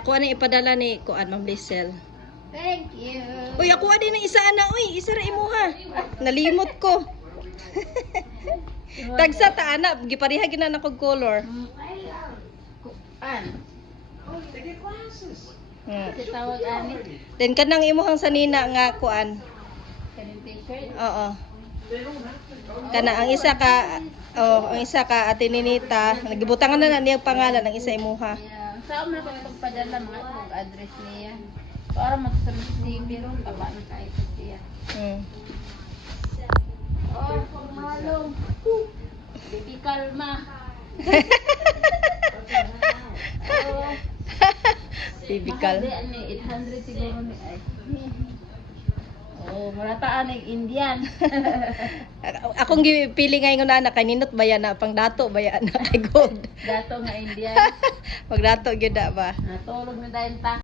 ako ano ipadala ni kuan Ma'am Lisel. Thank you. Uy, ako din ng isa ana, uy, isa ra imuha. Nalimot ko. Tagsa ta ana, gipariha gina na kog color. An, Hmm. tawag ani. Then kanang imuhang sanina nga kuan. Oo. Kana ang isa ka oh, ang isa ka ate Ninita, nagibutangan na na niyang pangalan ang isa imuha. Yeah. Saan mo na kami pagpadala mga kung address niya. Para mag-receive pero baba na kayo sa siya. Hmm. Oh, pagmalong. Baby kalma. Di, ani, 800 siguro ni ay. Oh, marataan ng Indian. Akong gipili ngayon na na kaninot ba yan na pang dato ba yan na kay gold. Dato nga Indian. Pag dato gyud ba. Natulog na dahil ta.